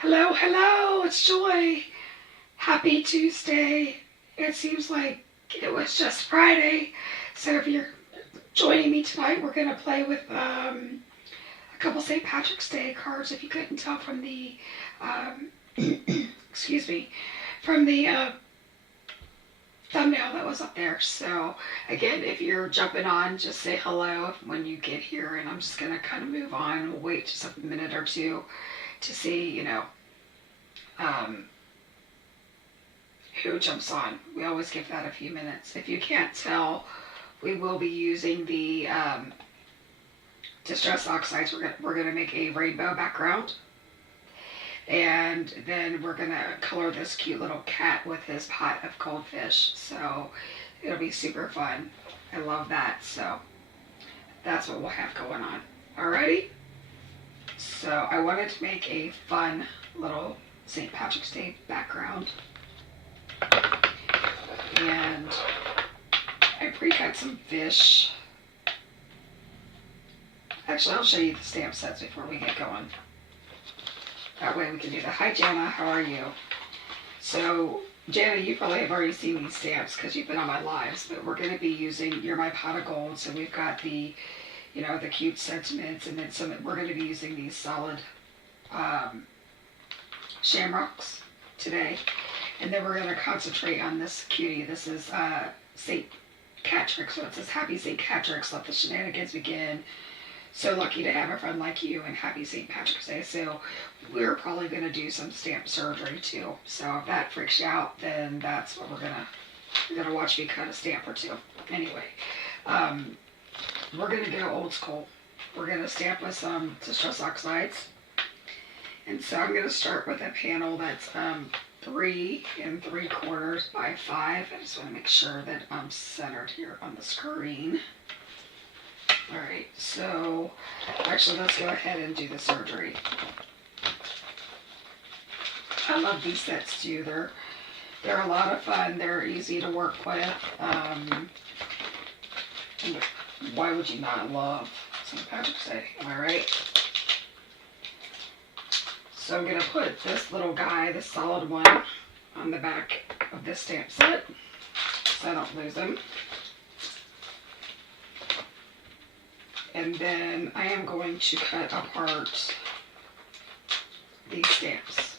Hello, hello, it's Joy. Happy Tuesday. It seems like it was just Friday. So if you're joining me tonight, we're going to play with a couple St. Patrick's Day cards. If you couldn't tell from the, excuse me, from the thumbnail that was up there. So again, if you're jumping on, just say hello when you get here. And I'm just going to kind of move on. We'll wait just a minute or two to see, who jumps on. We always give that a few minutes. If you can't tell, we will be using the Distress Oxides. We're gonna make a rainbow background, and then we're gonna color this cute little cat with his pot of goldfish. So it'll be super fun. I love that. So that's what we'll have going on. Alrighty. So I wanted to make a fun little St. Patrick's Day background. And I pre-cut some fish. Actually, I'll show you the stamp sets before we get going. That way we can do the, hi Jana, how are you? So Jana, you probably have already seen these stamps because you've been on my lives, but we're going to be using You're My Pot of Gold. So we've got the, the cute sentiments, and then we're going to be using these solid shamrocks today. And then we're going to concentrate on this cutie. This is St. Catrick. So it says, Happy St. Catrick's, let the shenanigans begin. So lucky to have a friend like you, and happy St. Patrick's Day. So we're probably going to do some stamp surgery too. So if that freaks you out, then that's what you're going to watch me cut a stamp or two. Anyway, we're going to go old school. We're going to stamp with some Distress Oxides. And so I'm going to start with a panel that's 3 3/4 by 5. I just want to make sure that I'm centered here on the screen. Alright, so actually let's go ahead and do the surgery. I love these sets too. They're a lot of fun. They're easy to work with. Why would you not love St. Patrick's Day? Am I right? So I'm going to put this little guy, the solid one, on the back of this stamp set so I don't lose him. And then I am going to cut apart these stamps.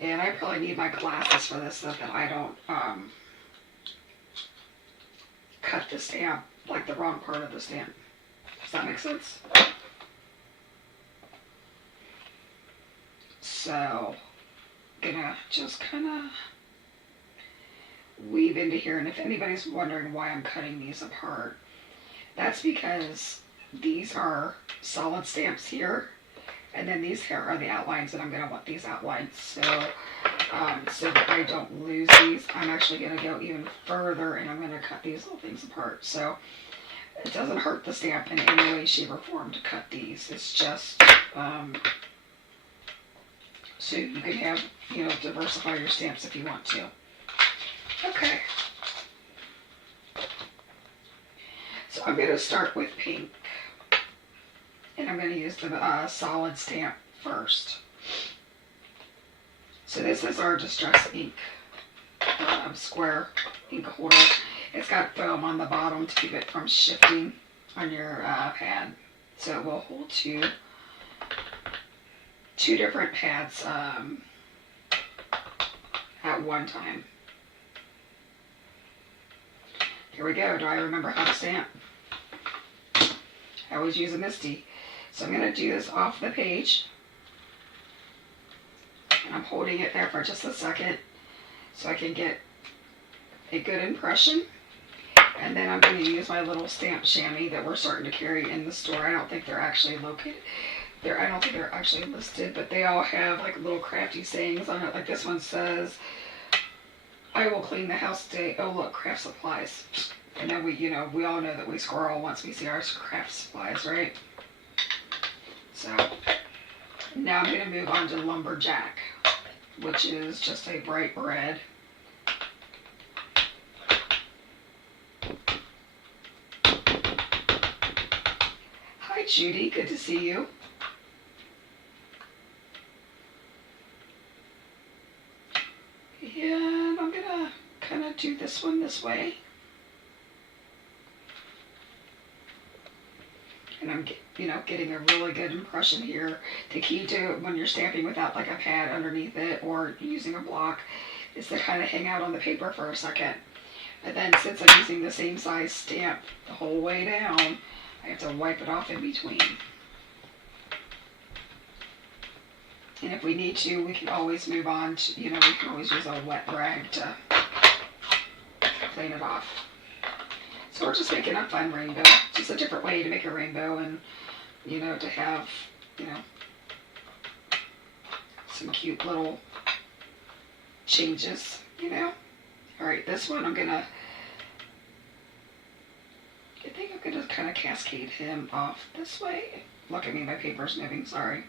And I probably need my glasses for this so that I don't cut the stamp, like the wrong part of the stamp. Does that make sense? So, gonna just kind of weave into here. And if anybody's wondering why I'm cutting these apart, that's because these are solid stamps here, and then these here are the outlines, and I'm gonna want these outlines. So, so that I don't lose these, I'm actually gonna go even further, and I'm gonna cut these little things apart. So it doesn't hurt the stamp in any way, shape, or form to cut these. It's just so you can have, diversify your stamps if you want to. Okay. So I'm going to start with pink. And I'm going to use the solid stamp first. So this is our Distress ink square ink holder. It's got foam on the bottom to keep it from shifting on your pad. So it will hold two different pads at one time. Here we go. Do I remember how to stamp? I always use a Misty. So I'm going to do this off the page. And I'm holding it there for just a second so I can get a good impression. And then I'm going to use my little stamp chamois that we're starting to carry in the store. I don't think they're actually located. I don't think they're actually listed, but they all have like little crafty sayings on it. Like this one says, I will clean the house today. Oh look, craft supplies. And then we all know that we squirrel once we see our craft supplies, right? So now I'm going to move on to Lumberjack, which is just a bright red. Hi Judy, good to see you. do this one this way. And I'm, getting a really good impression here. The key to when you're stamping without like a pad underneath it or using a block is to kind of hang out on the paper for a second. And then since I'm using the same size stamp the whole way down, I have to wipe it off in between. And if we need to, we can always move on to, we can always use a wet rag to clean it off. So we're just making a fun rainbow. Just a different way to make a rainbow and, to have, some cute little changes, Alright, this one I think I'm going to kind of cascade him off this way. Look at me, my paper's moving, sorry.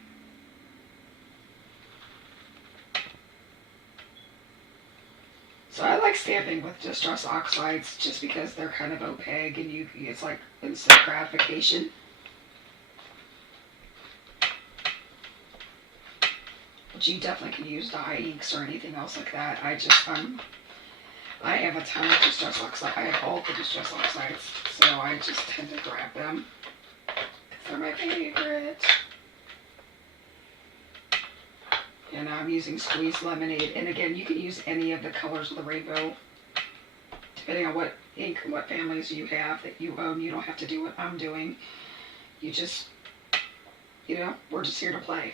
So I like stamping with distress oxides just because they're kind of opaque and it's like instant gratification. But you definitely can use dye inks or anything else like that. I have a ton of distress oxide. I have all the distress oxides, so I just tend to grab them because they're my favorite. And I'm using squeezed lemonade. And again, you can use any of the colors of the rainbow, depending on what ink and what families you have that you own. You don't have to do what I'm doing. You just, we're just here to play.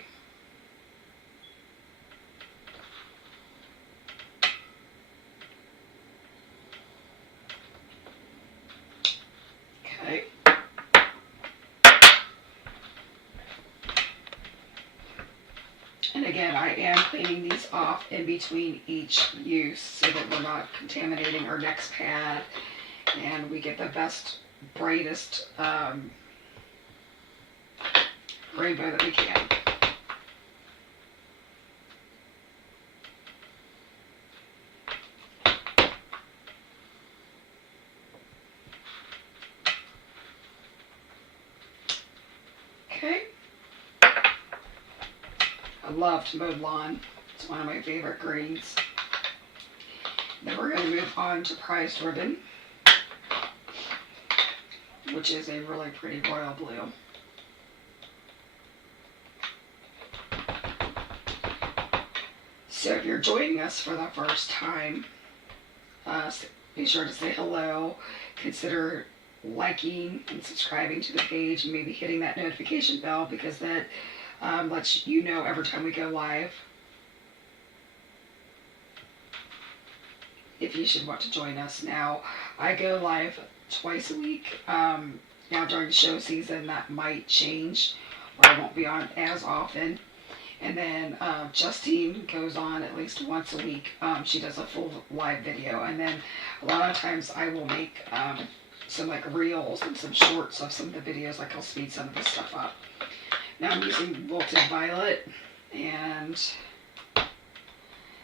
Okay. And again, I am cleaning these off in between each use so that we're not contaminating our next pad and we get the best, brightest rainbow that we can. Okay. I loved mowed lawn. It's one of my favorite greens. Then we're going to move on to prized ribbon, which is a really pretty royal blue. So if you're joining us for the first time, be sure to say hello. Consider liking and subscribing to the page and maybe hitting that notification bell because that lets you know every time we go live if you should want to join us. Now, I go live twice a week. Now during the show season that might change, or I won't be on as often. And then Justine goes on at least once a week. She does a full live video, and then a lot of times I will make some like reels and some shorts of some of the videos. Like I'll speed some of this stuff up. Now I'm using Wilted Violet, and it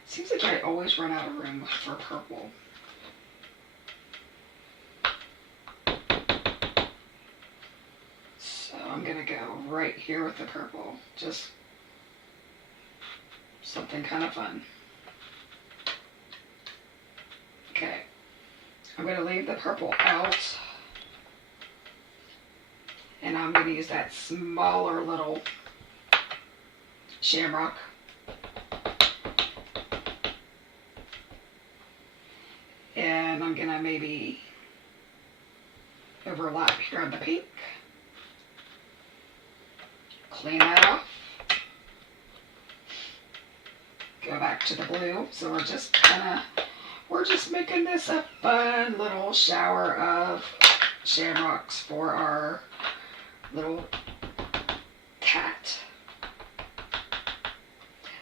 seems like I always run out of room for purple. So I'm gonna go right here with the purple. Just something kind of fun. Okay, I'm going to leave the purple out, and I'm going to use that smaller little shamrock. And I'm going to maybe overlap here on the pink. Clean that off. Go back to the blue. So we're just making this a fun little shower of shamrocks for our little cat.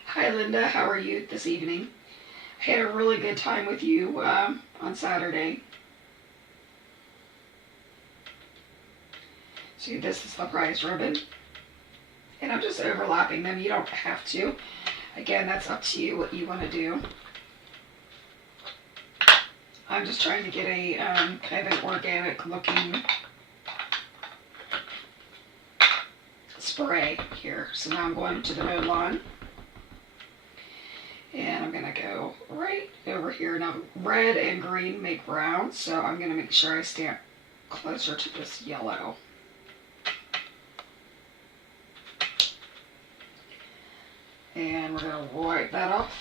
Hi Linda, how are you this evening? I had a really good time with you on Saturday. See, this is the prize ribbon. And I'm just overlapping them. You don't have to. Again, that's up to you what you want to do. I'm just trying to get a kind of an organic looking spray here. So now I'm going to the mowed lawn. And I'm going to go right right over here. Now, red and green make brown, so I'm going to make sure I stamp closer to this yellow. And we're going to wipe that off.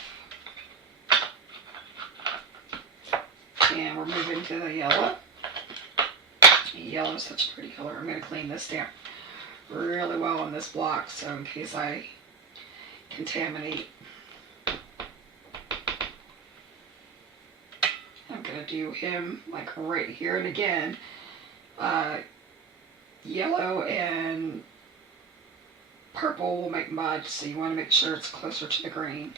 And we're moving to the yellow. Yellow is such a pretty color. I'm going to clean this stamp really well on this block, so in case I contaminate. I'm going to do him like right here. And again, yellow and purple will make mud, so you want to make sure it's closer to the green.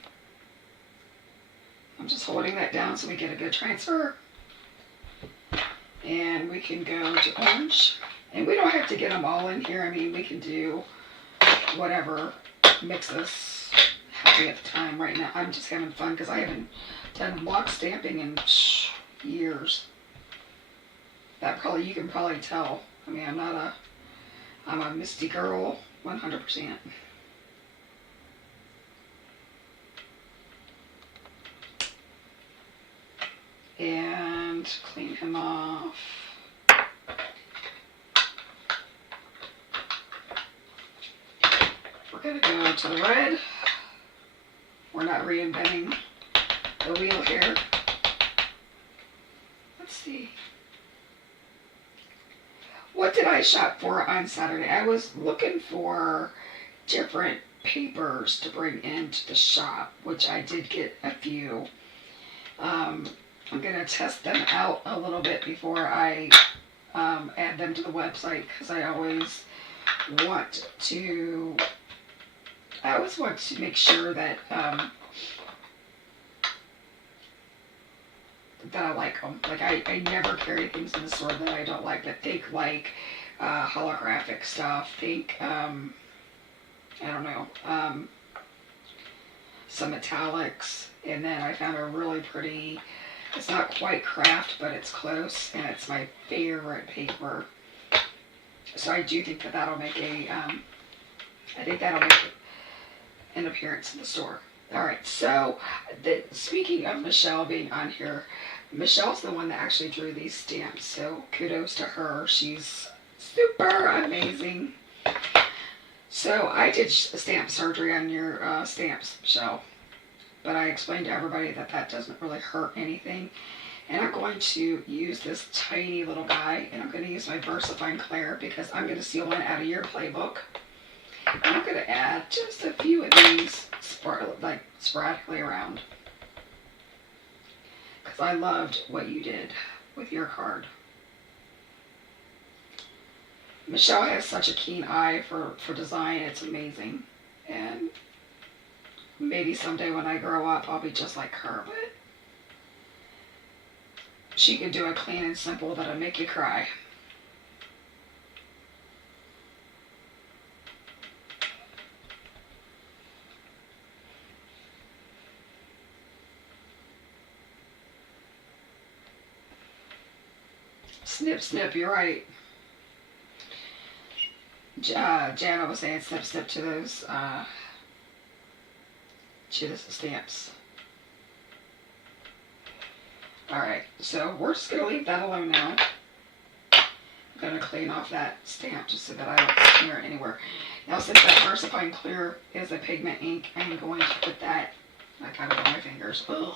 I'm just holding that down so we get a good transfer. And we can go to orange. And we don't have to get them all in here. I mean, we can do whatever makes us happy at the time. Right now, I'm just having fun because I haven't done block stamping in years. You can probably tell. I mean, I'm a misty girl, 100%. And clean him off. We're going to go to the red. We're not reinventing the wheel here. Let's see. What did I shop for on Saturday? I was looking for different papers to bring into the shop, which I did get a few. I'm going to test them out a little bit before I add them to the website, because I always want to make sure that that I like them. Like, I never carry things in the store that I don't like. That think like holographic stuff. Think I don't know, some metallics, and then I found a really pretty. It's not quite craft, but it's close, and it's my favorite paper. So I do think that that'll make an appearance in the store. All right, so speaking of Michelle being on here, Michelle's the one that actually drew these stamps, so kudos to her. She's super amazing. So I did stamp surgery on your stamps, Michelle, but I explained to everybody that that doesn't really hurt anything. And I'm going to use this tiny little guy, and I'm going to use my VersaFine Claire, because I'm going to seal one out of your playbook. And I'm going to add just a few of these sporadically around, because I loved what you did with your card. Michelle has such a keen eye for design. It's amazing. And maybe someday when I grow up, I'll be just like her, but she could do a clean and simple that'll make you cry. Snip, snip, you're right. Jana was saying snip, snip to those, to the stamps. Alright, so we're just going to leave that alone now. I'm going to clean off that stamp just so that I don't smear it anywhere. Now, since that VersaFine Clear is a pigment ink, I'm going to put that, I got it on my fingers. Ugh.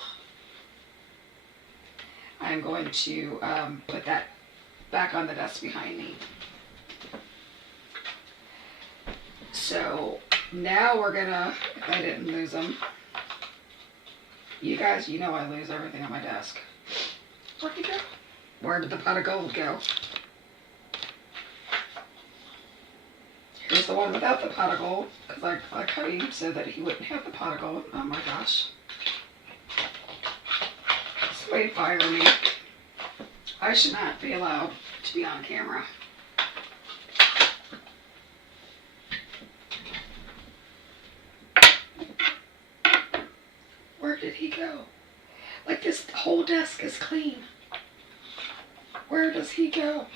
I'm going to put that back on the desk behind me. So now we're gonna, if I didn't lose them, you guys, you know I lose everything on my desk. Where'd it go? Where did the pot of gold go? Here's the one without the pot of gold, because I cut him so that he wouldn't have the pot of gold. Oh my gosh. Somebody fire me. I should not be allowed to be on camera. Where did he go? Like, this whole desk is clean. Where does he go?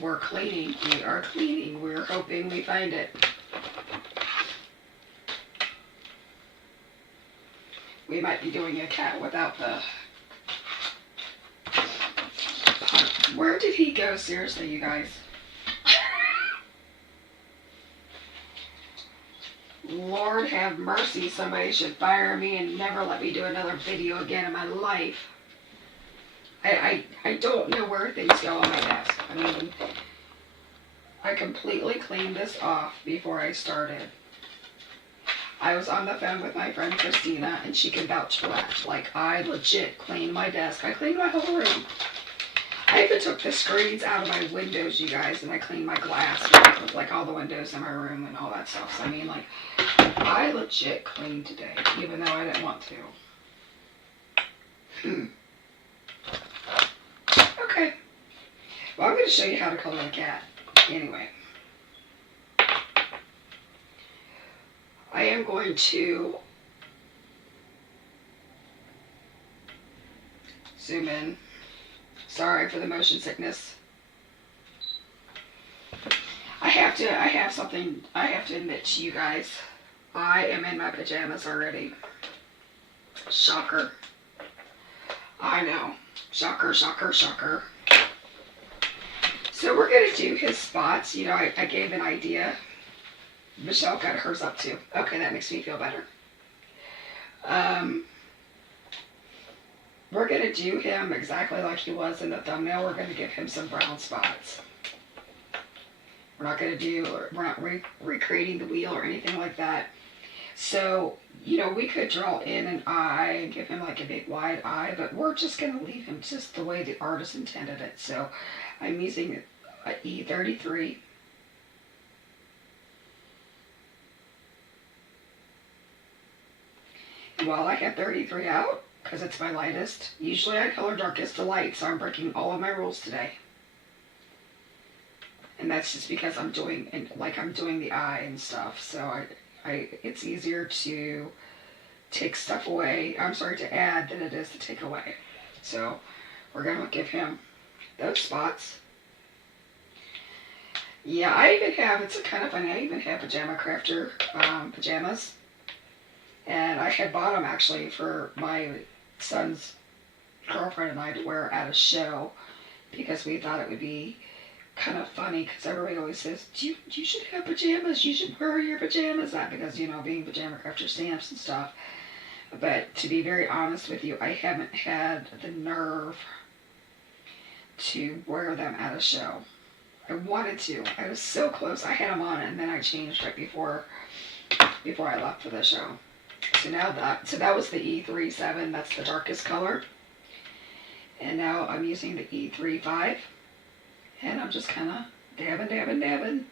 We're cleaning. We are cleaning. We're hoping we find it. we might be doing a cat without the pot. Where did he go? Seriously, you guys. Lord have mercy, somebody should fire me and never let me do another video again in my life. I don't know where things go on my desk. I mean, I completely cleaned this off before I started. I was on the phone with my friend Christina, and she can vouch for that. Like, I legit cleaned my desk. I cleaned my whole room. I even took the screens out of my windows, you guys, and I cleaned my glass, like all the windows in my room and all that stuff. So, I mean, like, I legit cleaned today, even though I didn't want to. Okay. Well, I'm going to show you how to color a cat. Anyway. I am going to zoom in. Sorry for the motion sickness. I have something I have to admit to you guys. I am in my pajamas already. Shocker. I know. Shocker, shocker, shocker. So we're going to do his spots. You know, I gave an idea. Michelle got hers up too. Okay, that makes me feel better. We're going to do him exactly like he was in the thumbnail. We're going to give him some brown spots. We're not recreating the wheel or anything like that. So, you know, we could draw in an eye and give him like a big wide eye, but we're just going to leave him just the way the artist intended it. So I'm using a E33. And while I have 33 out, because it's my lightest, usually I color darkest to light, so I'm breaking all of my rules today. And that's just because I'm doing the eye and stuff, so it's easier to take stuff away. I'm sorry, to add than it is to take away. So we're gonna give him those spots. Yeah, I even have, it's kind of funny, I even have Pajama Crafter pajamas. And I had bought them actually for my son's girlfriend and I to wear at a show because we thought it would be kind of funny because everybody always says, you should have pajamas, you should wear your pajamas out because, you know, being Pajama Crafter stamps and stuff. But to be very honest with you, I haven't had the nerve to wear them at a show. I wanted to. I was so close. I had them on and then I changed right before I left for the show. So now that was the E37, that's the darkest color. And now I'm using the E35. And I'm just kind of dabbing. And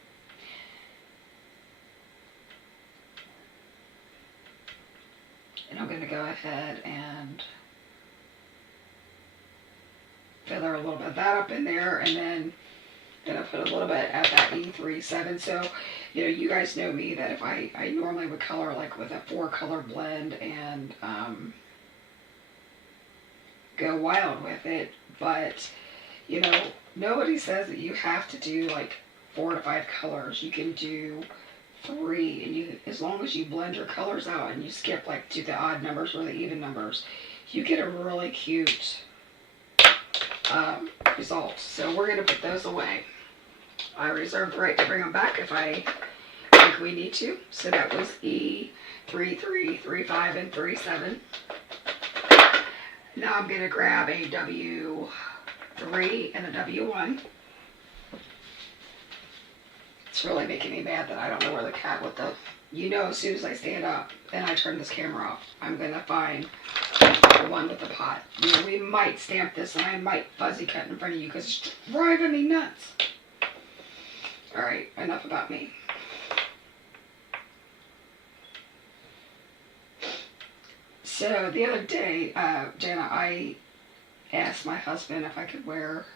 I'm going to go ahead and feather a little bit of that up in there, and then going to put a little bit at that E37. So, you know, you guys know me that if I normally would color like with a 4-color blend and go wild with it, but, you know, nobody says that you have to do like 4 to 5 colors. You can do 3, and as long as you blend your colors out and you skip like to the odd numbers or the even numbers, you get a really cute result. So we're going to put those away. I reserve the right to bring them back if I think we need to. So that was E33, 35, and 37. Now I'm going to grab a W3 and a W1. It's really making me mad that I don't know where the cat with the... You know, as soon as I stand up and I turn this camera off, I'm going to find the one with the pot. You know, we might stamp this and I might fuzzy cut in front of you because it's driving me nuts. Alright, enough about me. So the other day, Jana, I asked my husband if I could wear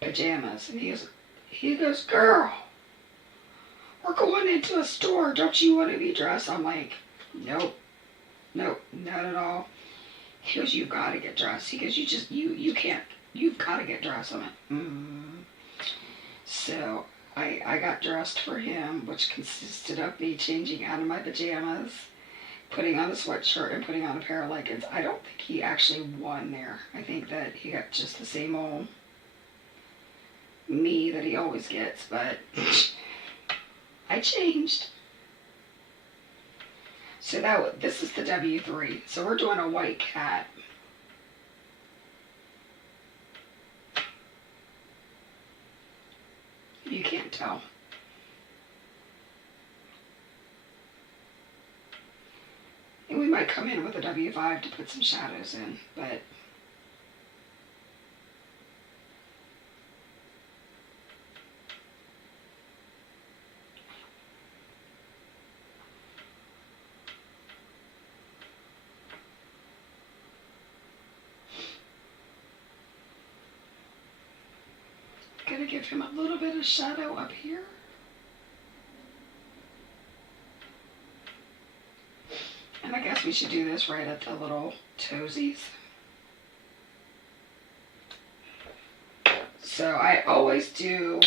pajamas, and he goes, girl, we're going into a store, don't you want to be dressed? I'm like, nope, not at all. He goes, you've got to get dressed. He goes, you can't, you've got to get dressed. I'm like, So I got dressed for him, which consisted of me changing out of my pajamas, putting on the sweatshirt and putting on a pair of leggings. I don't think he actually won there. I think that he got just the same old me that he always gets, but I changed. So this is the W3. So we're doing a white cat. You can't tell. And we might come in with a W5 to put some shadows in, but gonna give him a little bit of shadow up here. And I guess we should do this right at the little toesies. So I always do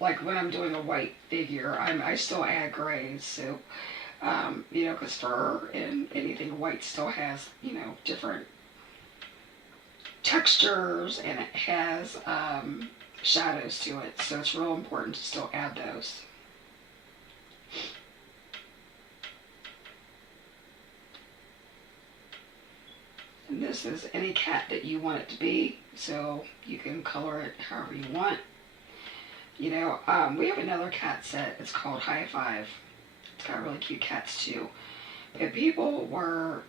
like when I'm doing a white figure, I still add grays. So, you know, because fur and anything white still has, you know, different textures and it has shadows to it. So it's real important to still add those. And this is any cat that you want it to be, so you can color it however you want. You know, we have another cat set. It's called High Five. It's got really cute cats too. But people were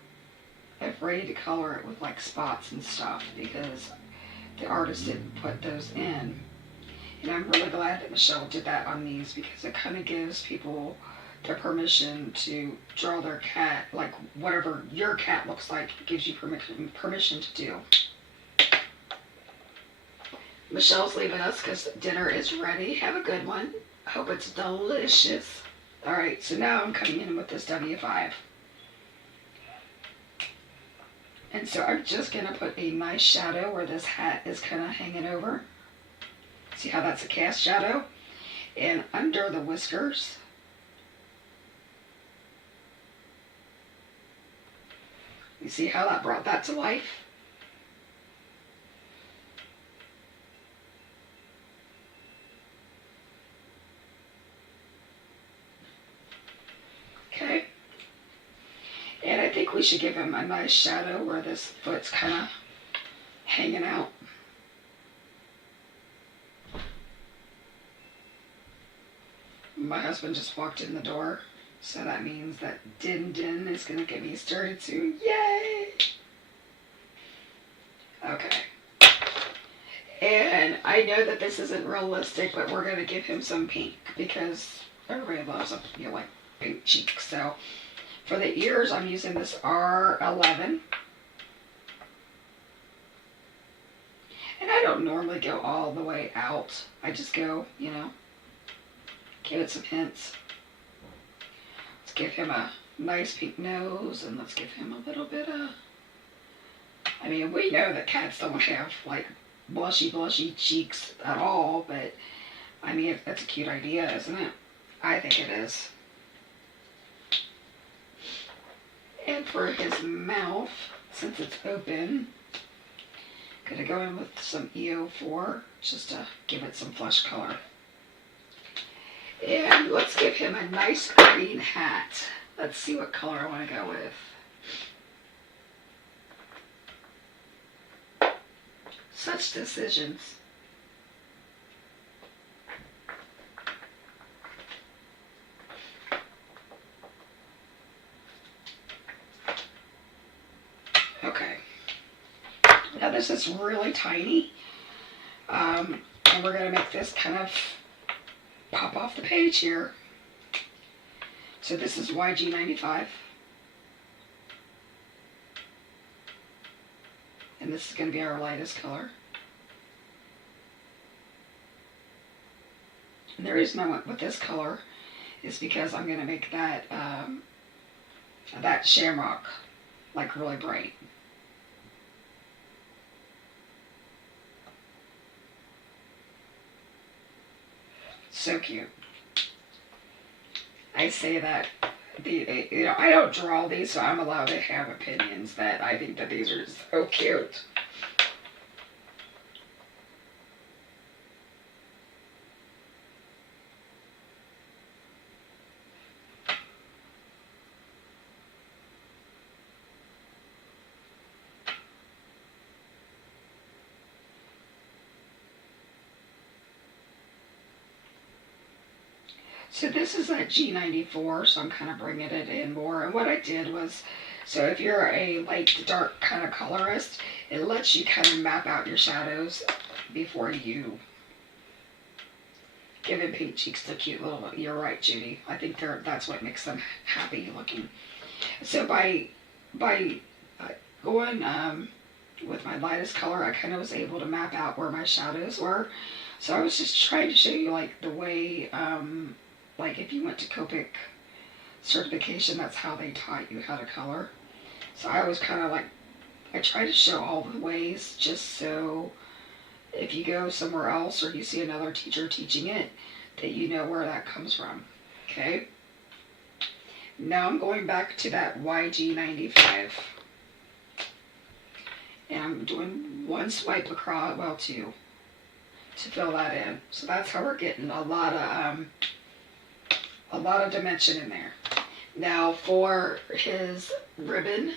afraid to color it with like spots and stuff because the artist didn't put those in. And I'm really glad that Michelle did that on these because it kind of gives people their permission to draw their cat, like whatever your cat looks like, it gives you permission to do. Michelle's leaving us because dinner is ready. Have a good one. I hope it's delicious. Alright, so now I'm coming in with this W5. And so I'm just going to put a nice shadow where this hat is kind of hanging over. See how that's a cast shadow? And under the whiskers. You see how that brought that to life? Okay. And I think we should give him a nice shadow where this foot's kind of hanging out. My husband just walked in the door. So that means that Din Din is going to get me started too. Yay! Okay. And I know that this isn't realistic, but we're going to give him some pink because everybody loves, you know, like pink cheeks. So for the ears, I'm using this R11. And I don't normally go all the way out. I just go, you know, give it some hints. Give him a nice pink nose and let's give him a little bit of, I mean, we know that cats don't have like blushy cheeks at all, but I mean, that's a cute idea, isn't it? I think it is. And for his mouth, since it's open, gonna go in with some EO4 just to give it some flesh color. And let's give him a nice green hat. Let's see what color I want to go with. Such decisions. Okay. Now this is really tiny. And we're going to make this kind of pop off the page here. So this is YG95. And this is going to be our lightest color. And the reason I went with this color is because I'm going to make that that shamrock like really bright. So cute. I say that I don't draw these, so I'm allowed to have opinions that I think that these are so cute. So this is a G94, so I'm kind of bringing it in more. And what I did was, so if you're a light to dark kind of colorist, it lets you kind of map out your shadows before you give them pink cheeks to cute little, you're right, Judy. I think that's what makes them happy looking. So by going with my lightest color, I kind of was able to map out where my shadows were. So I was just trying to show you like the way, like if you went to Copic certification, that's how they taught you how to color. So I was kind of like, I try to show all the ways just so if you go somewhere else or you see another teacher teaching it, that you know where that comes from. Okay? Now I'm going back to that YG95. And I'm doing one swipe across, well, two, to fill that in. So that's how we're getting a lot of dimension in there. Now for his ribbon,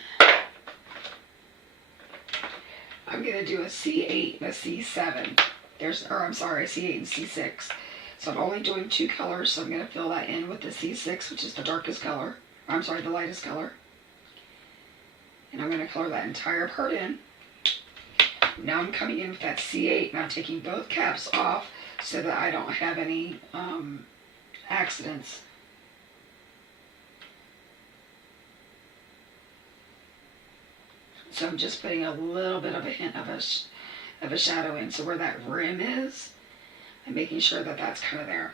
I'm going to do a C8 and a C7. C8 and C6. So I'm only doing two colors, so I'm going to fill that in with the C6, which is the darkest color. The lightest color. And I'm going to color that entire part in. Now I'm coming in with that C8, and I'm taking both caps off so that I don't have any accidents. So I'm just putting a little bit of a hint of a shadow in. So where that rim is, I'm making sure that that's kind of there.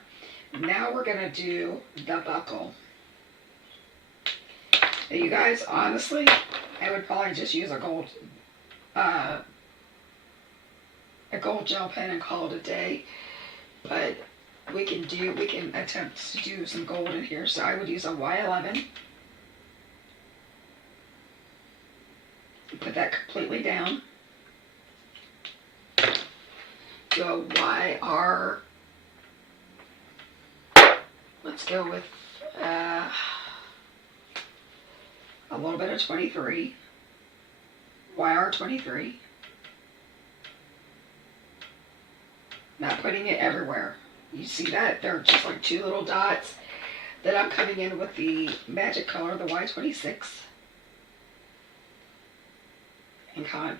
Now we're going to do the buckle. Now you guys, honestly, I would probably just use a gold gel pen and call it a day. But we can attempt to do some gold in here. So I would use a Y11. Put that completely down. Do a YR. Let's go with a little bit of 23. YR 23. Not putting it everywhere. You see that? They're just like two little dots. Then I'm coming in with the magic color, the Y26. And kind of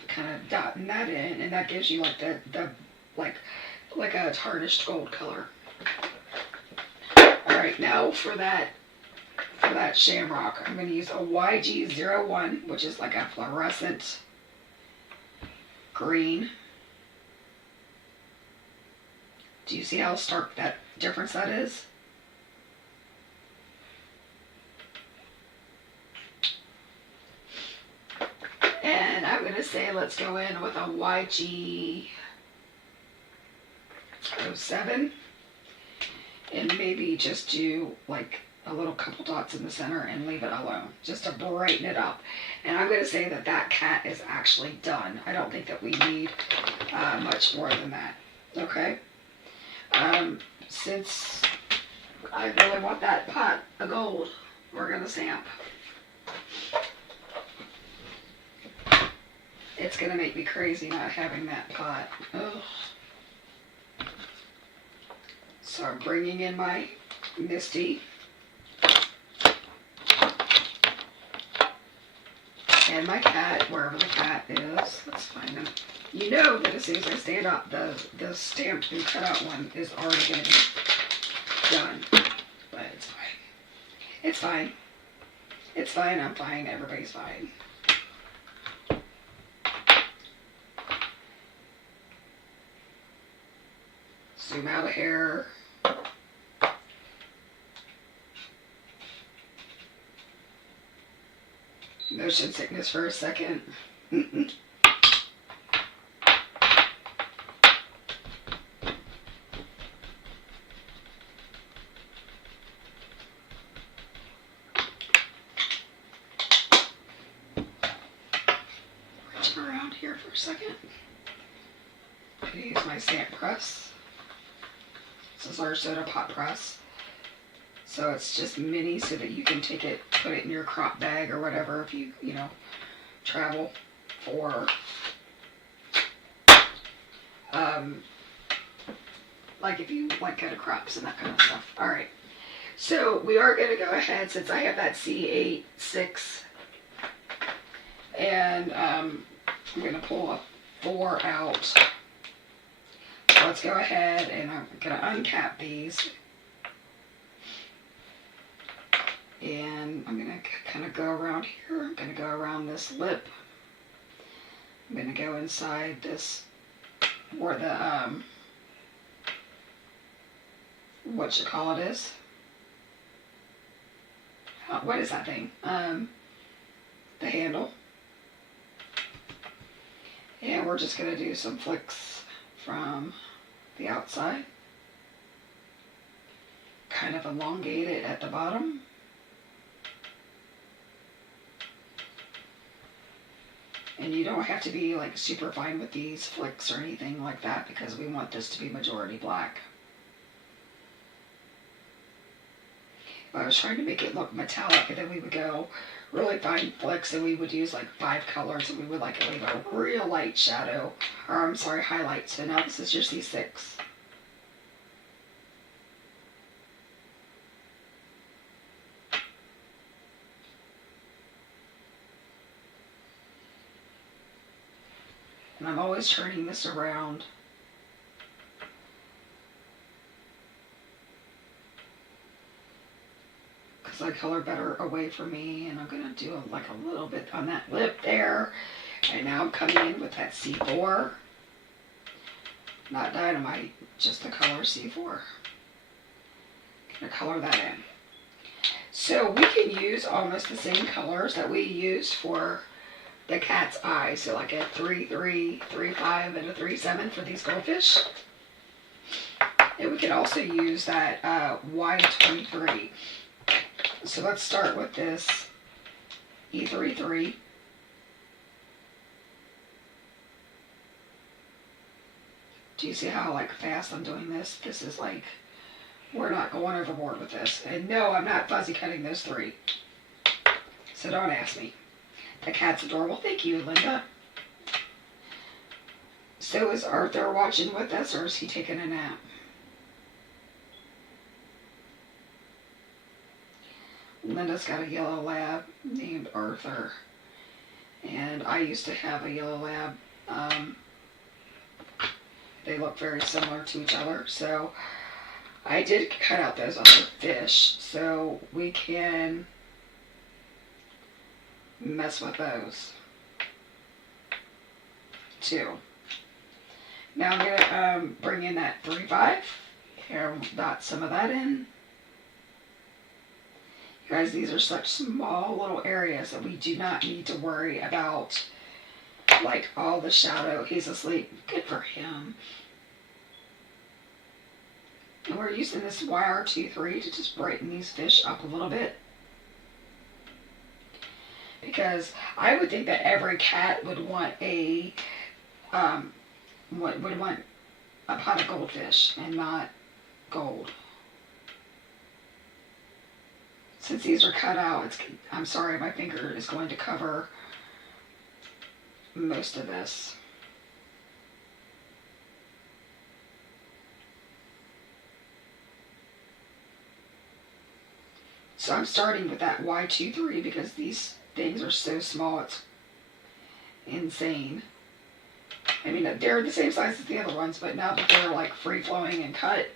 dotting that in, and that gives you like the like a tarnished gold color. All right, now for that shamrock, I'm going to use a YG01, which is like a fluorescent green. Do you see how stark that difference that is? And I'm going to say let's go in with a YG07 and maybe just do like a little couple dots in the center and leave it alone just to brighten it up. And I'm going to say that that cat is actually done. I don't think that we need much more than that. Okay? Since I really want that pot of gold, we're going to stamp. It's going to make me crazy not having that pot. Ugh. So I'm bringing in my Misty. And my cat, wherever the cat is. Let's find him. You know that as soon as I stand up, the stamped and cut out one is already going to be done. But it's fine. It's fine. It's fine. I'm fine. Everybody's fine. Zoom out a hair. Motion sickness for a second. for a second. I'm going to use my stamp press. This is our soda pop press. So it's just mini so that you can take it, put it in your crop bag or whatever if you travel for like if you like go to crops and that kind of stuff. All right. So we are going to go ahead, since I have that C8-6, and I'm going to pull a 4 out. So let's go ahead and I'm going to uncap these. And I'm going to kind of go around here. I'm going to go around this lip. I'm going to go inside this, where the, what you call it is. What is that thing? The handle. And we're just going to do some flicks from the outside. Kind of elongate it at the bottom. And you don't have to be like super fine with these flicks or anything like that because we want this to be majority black. I was trying to make it look metallic, and then we would go really fine flicks, and we would use like 5 colors, and we would like leave a real light shadow, or I'm sorry, highlight. So now this is your C6. And I'm always turning this around. I color better away from me, and I'm going to do like a little bit on that lip there. And now I'm coming in with that C4. Not Dynamite, just the color C4. Going to color that in. So we can use almost the same colors that we used for the cat's eye. So like a 3-3, 3-5, and a 3-7 for these goldfish. And we can also use that Y23. So let's start with this E33. Do you see how like fast I'm doing this? This is like, we're not going overboard with this. And no, I'm not fuzzy cutting those 3. So don't ask me. The cat's adorable. Thank you, Linda. So is Arthur watching with us, or is he taking a nap? Linda's got a yellow lab named Arthur, and I used to have a yellow lab. They look very similar to each other, so I did cut out those other fish so we can mess with those too. Now I'm going to bring in that 3-5. Here, dot some of that in. Guys, these are such small little areas that we do not need to worry about, like all the shadow. He's asleep. Good for him. And we're using this YR23 to just brighten these fish up a little bit. Because I would think that every cat would want a would want a pot of goldfish and not gold. Since these are cut out, I'm sorry, my finger is going to cover most of this. So I'm starting with that Y23 because these things are so small, it's insane. I mean, they're the same size as the other ones, but now that they're like free-flowing and cut,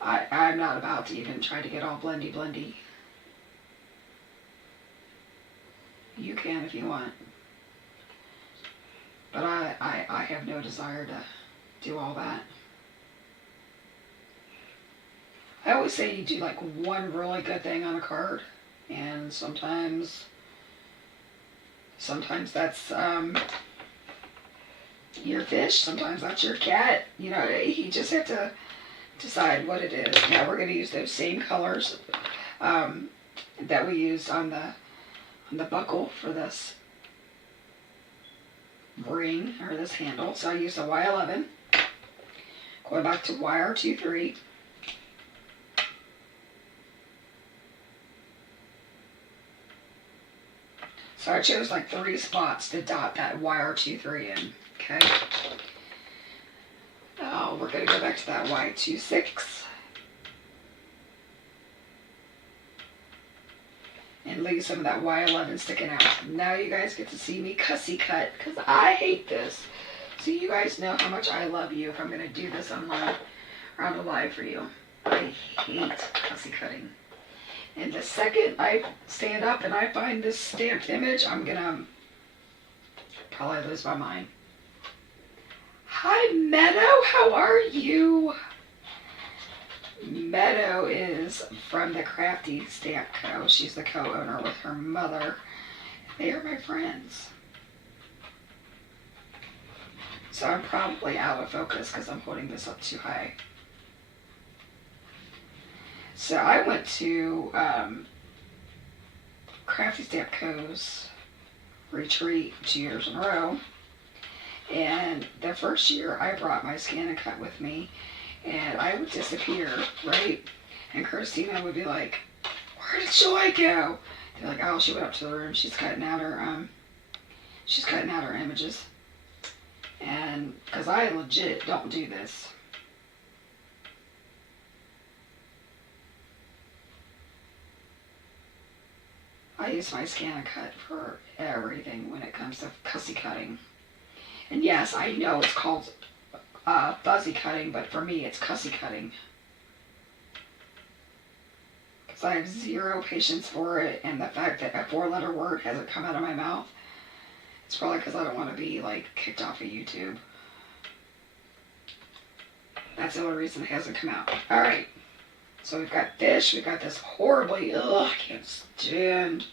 I'm not about to even try to get all blendy. You can if you want. But I have no desire to do all that. I always say you do like one really good thing on a card, and sometimes that's your fish, sometimes that's your cat. You know, you just have to decide what it is. Now we're going to use those same colors that we used on the buckle for this ring, or this handle. So I used a Y11. Going back to YR23. So I chose like 3 spots to dot that YR23 in, okay? Now we're going to go back to that Y26. And leave some of that Y11 sticking out. Now you guys get to see me cussy cut, because I hate this. So you guys know how much I love you if I'm going to do this online or on the live for you. I hate cussy cutting. And the second I stand up and I find this stamped image, I'm going to probably lose my mind. Hi, Meadow. How are you? Meadow is from the Crafty Stamp Co. She's the co-owner with her mother. They are my friends. So I'm probably out of focus because I'm holding this up too high. So I went to Crafty Stamp Co.'s retreat 2 years in a row. And the first year I brought my scan and cut with me. And I would disappear, right? And Christina would be like, "Where did Joy go?" They're like, "Oh, she went up to the room. She's cutting out her images." And because I legit don't do this. I use my scan and cut for everything when it comes to cussy cutting. And yes, I know it's called fuzzy cutting, but for me it's cussy cutting. Because I have zero patience for it, and the fact that a 4-letter word hasn't come out of my mouth, it's probably because I don't want to be like kicked off of YouTube. That's the only reason it hasn't come out. Alright, so we've got fish, we've got this horribly, I can't stand.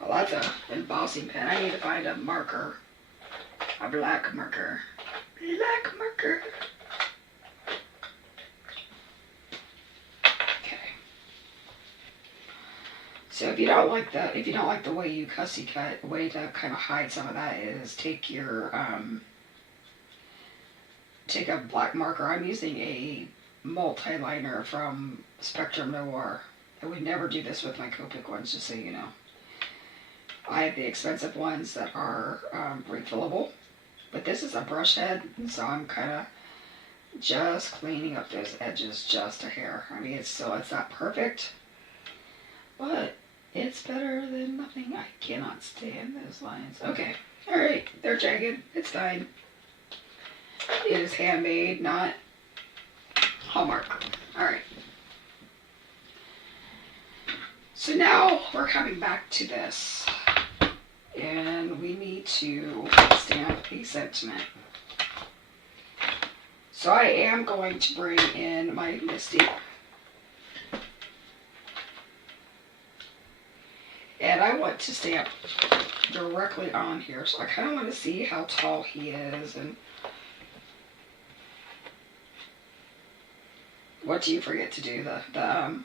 Well, that's an embossing pen. I need to find a marker. A black marker. Black marker. Okay. So if you don't like the way you cussy cut, a way to kind of hide some of that is take your take a black marker. I'm using a multi-liner from Spectrum Noir. I would never do this with my Copic ones, just so you know. I have the expensive ones that are refillable, but this is a brush head, so I'm kind of just cleaning up those edges just a hair. I mean, it's not perfect, but it's better than nothing. I cannot stand those lines. Okay, all right, they're jagged. It's fine. It is handmade, not Hallmark. All right. So now we're coming back to this. And we need to stamp a sentiment. So I am going to bring in my Misty. And I want to stamp directly on here. So I kind of want to see how tall he is. And what do you forget to do? The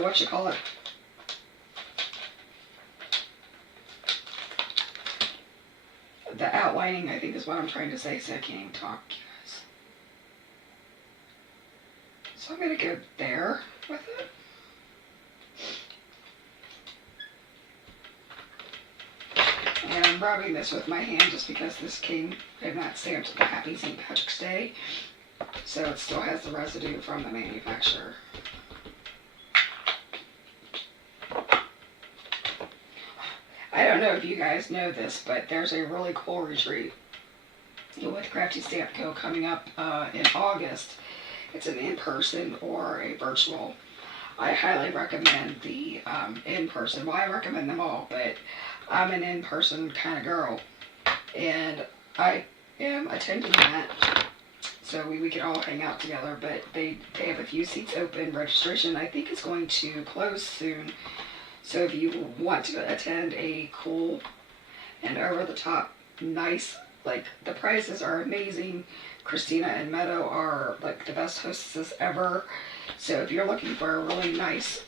what you call it? The outlining, I think, is what I'm trying to say, so I can't even talk, you guys. So I'm going to go there with it. And I'm rubbing this with my hand just because this came, I'm not stamped at the Happy St. Patrick's Day, so it still has the residue from the manufacturer. I don't know if you guys know this, but there's a really cool retreat with Crafty Stamp Co. coming up in August. It's an in-person or a virtual. I highly recommend the in-person. Well, I recommend them all, but I'm an in-person kind of girl. And I am attending that. So we can all hang out together, but they have a few seats open. Registration, I think, is going to close soon. So if you want to attend a cool and over-the-top, nice like, the prizes are amazing. Christina and Meadow are like the best hostesses ever. So if you're looking for a really nice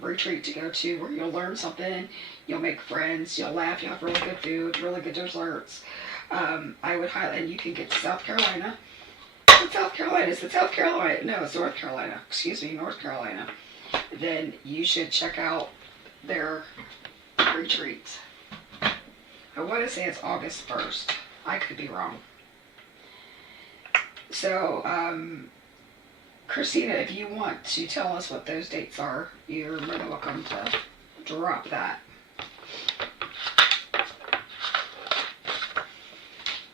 retreat to go to where you'll learn something, you'll make friends, you'll laugh, you'll have really good food, really good desserts, I would highly, and you can get to South Carolina. South Carolina, is it South Carolina? No, it's North Carolina. Excuse me, North Carolina. Then you should check out their retreats. I want to say it's August 1st. I could be wrong. So, Christina, if you want to tell us what those dates are, you're more than welcome to drop that.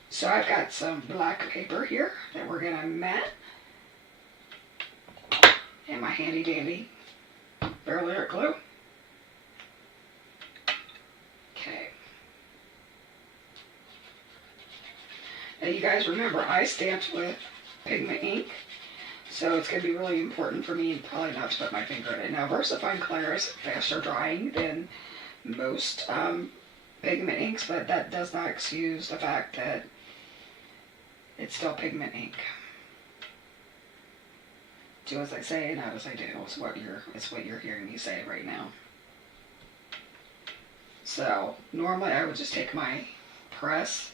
So I've got some black paper here that we're going to mat. And my handy dandy Barrel glue. Okay. Now you guys remember, I stamped with pigment ink, so it's going to be really important for me probably not to put my finger in it. Now, VersaFine Clear is faster drying than most pigment inks, but that does not excuse the fact that it's still pigment ink. Do as I say, not as I do. It's what you're hearing me say right now. So normally I would just take my press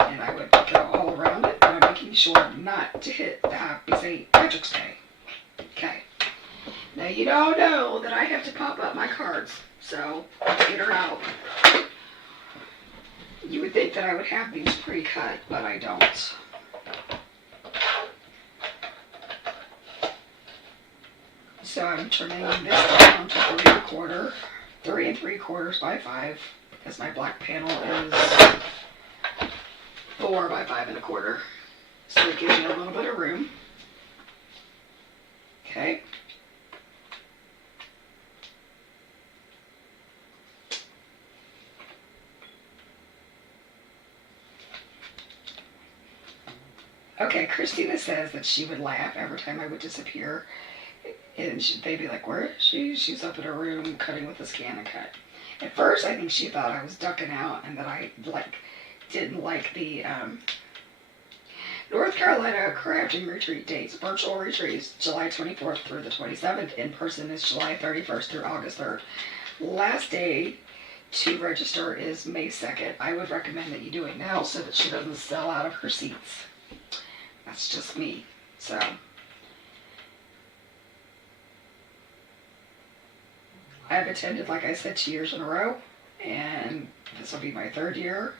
and I would go all around it, but I'm making sure not to hit the Happy St. Patrick's Day. Okay. Now you don't know that I have to pop up my cards, so let's get her out. You would think that I would have these pre-cut, but I don't. So I'm trimming this down to 3 3/4 by 5, because my black panel is 4 by 5 1/4. So it gives me a little bit of room. Okay. Okay, Christina says that she would laugh every time I would disappear. And they'd be like, where is she? She's up in her room cutting with a ScanNCut. At first, I think she thought I was ducking out and that I didn't like the North Carolina crafting retreat dates. Virtual retreats, July 24th through the 27th. In person is July 31st through August 3rd. Last day to register is May 2nd. I would recommend that you do it now so that she doesn't sell out of her seats. That's just me. So I've attended, like I said, 2 years in a row, and this will be my 3rd year,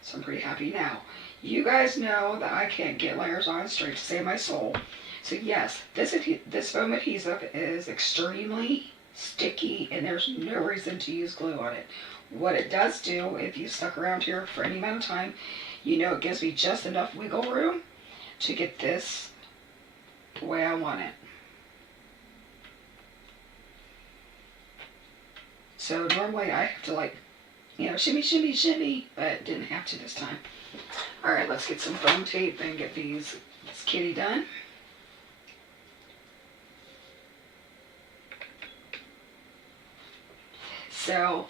so I'm pretty happy now. You guys know that I can't get layers on straight to save my soul. So yes, this foam adhesive is extremely sticky, and there's no reason to use glue on it. What it does do, if you stuck around here for any amount of time, you know it gives me just enough wiggle room to get this the way I want it. So normally I have to shimmy, shimmy, shimmy, but didn't have to this time. All right, let's get some foam tape and get this kitty done. So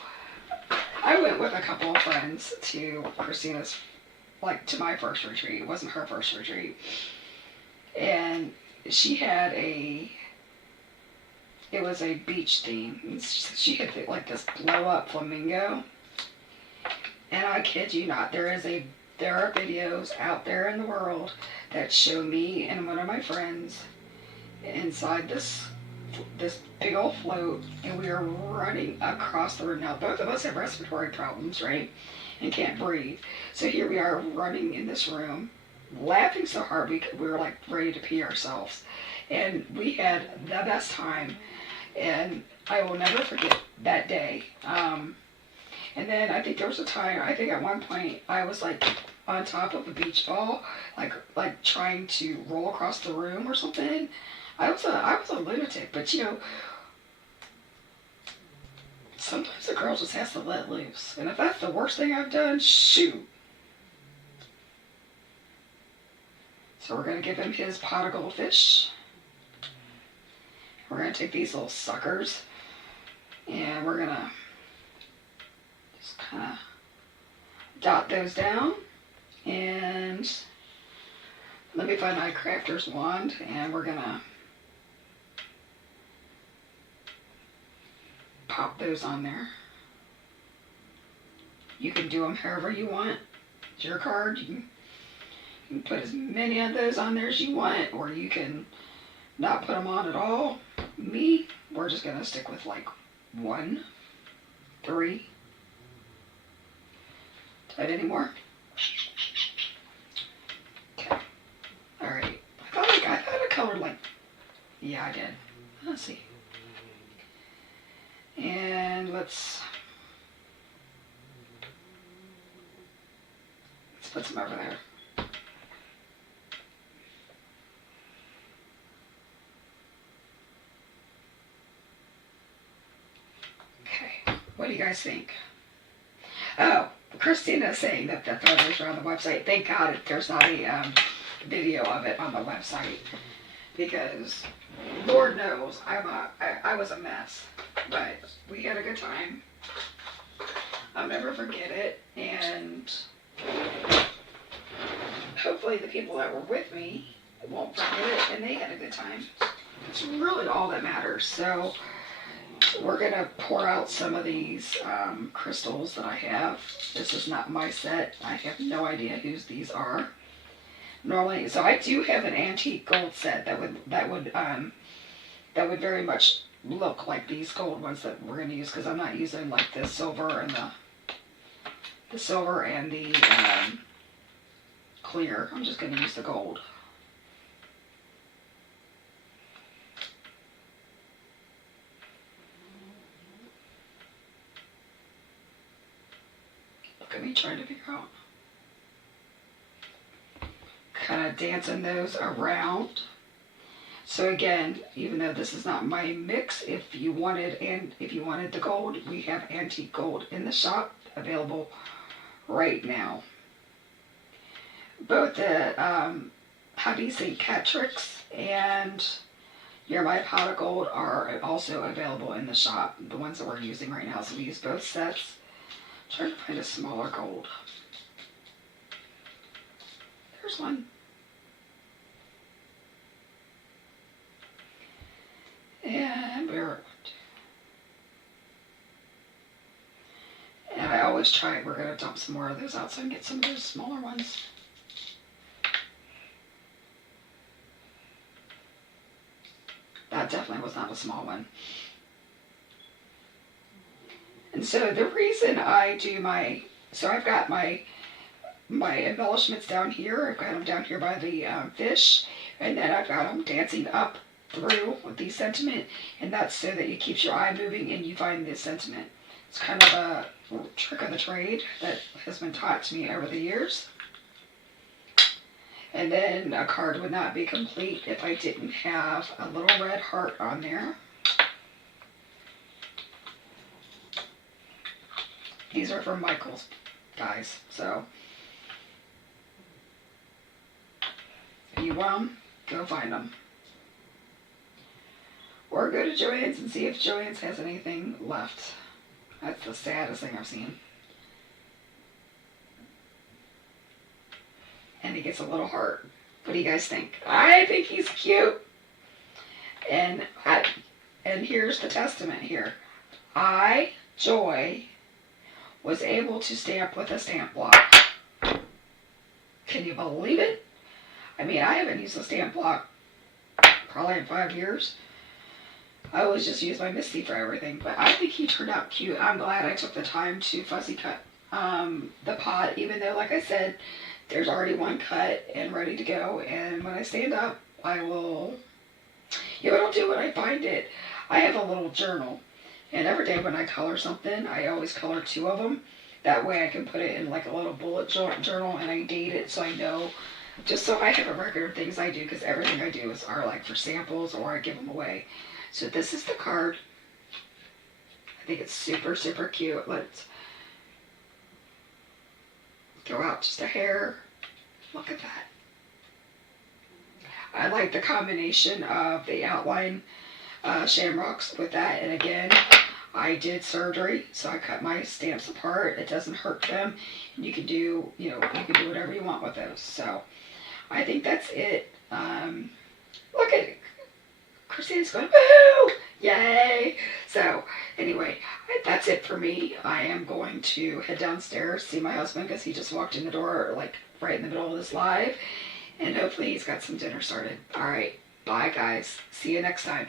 I went with a couple of friends to Christina's, to my first retreat. It wasn't her first retreat. And she had it was a beach theme. She had this blow up flamingo. And I kid you not, there are videos out there in the world that show me and one of my friends inside this big old float, and we are running across the room. Now both of us have respiratory problems, right? And can't breathe. So here we are running in this room, laughing so hard we were ready to pee ourselves. And we had the best time. And I will never forget that day. And then I think there was a time, I think at one point I was on top of a beach ball, trying to roll across the room or something. I was a lunatic, but sometimes the girl just has to let loose. And if that's the worst thing I've done, shoot. So we're going to give him his pot of goldfish. We're going to take these little suckers and we're going to just kind of dot those down. And let me find my crafter's wand, and we're gonna pop those on there. You can do them however you want. It's your card. You can put as many of those on there as you want, or you can not put them on at all. Me, we're just gonna stick with like 1, 3. Do I have any more? Okay. All right. I thought I colored like. Yeah, I did. Let's see. And let's put some over there. Okay, what do you guys think? Oh, Christina's saying that the photos are on the website. Thank God there's not a video of it on the website, because Lord knows I was a mess, but we had a good time. I'll never forget it, and hopefully the people that were with me won't forget it, and they had a good time. It's really all that matters. So we're gonna pour out some of these crystals that I have. This is not my set. I have no idea whose these are. Normally, so I do have an antique gold set that would very much look like these gold ones that we're gonna use, because I'm not using like the silver and the silver and the clear. I'm just gonna use the gold. Look at me trying to figure out. Kind of dancing those around. So again, even though this is not my mix, if you wanted the gold, we have antique gold in the shop available right now. Both the Happy St. Catrix and You're My Pot of Gold are also available in the shop, the ones that we're using right now. So we use both sets. I'm trying to find a smaller gold. There's one. And we're and I always try, we're going to dump some more of those out so I can get some of those smaller ones. That definitely was not a small one. And so the reason I do so I've got my embellishments down here. I've got them down here by the fish, and then I've got them dancing up through with the sentiment, and that's so that it keeps your eye moving and you find the sentiment. It's kind of a trick of the trade that has been taught to me over the years. And then a card would not be complete if I didn't have a little red heart on there. These are from Michael's, guys, so if you want them, go find them. Or go to Joann's and see if Joann's has anything left. That's the saddest thing I've seen. And he gets a little heart. What do you guys think? I think he's cute. And here's the testament here. I, Joy, was able to stamp with a stamp block. Can you believe it? I mean, I haven't used a stamp block probably in 5 years. I always just use my Misty for everything, but I think he turned out cute. I'm glad I took the time to fussy cut the pot, even though, like I said, there's already one cut and ready to go. And when I stand up, I will, if I don't do it, I find it. I have a little journal, and every day when I color something, I always color 2 of them. That way I can put it in like a little bullet journal, and I date it so I know, just so I have a record of things I do, because everything I do are like for samples or I give them away. So this is the card. I think it's super, super cute. Let's go out just a hair. Look at that. I like the combination of the outline shamrocks with that. And again, I did surgery, so I cut my stamps apart. It doesn't hurt them, and you can do, you can do whatever you want with those. So I think that's it. Look at it. Christina's going, boo! Yay! So, anyway, that's it for me. I am going to head downstairs, see my husband, because he just walked in the door, like, right in the middle of this live. And hopefully he's got some dinner started. All right. Bye, guys. See you next time.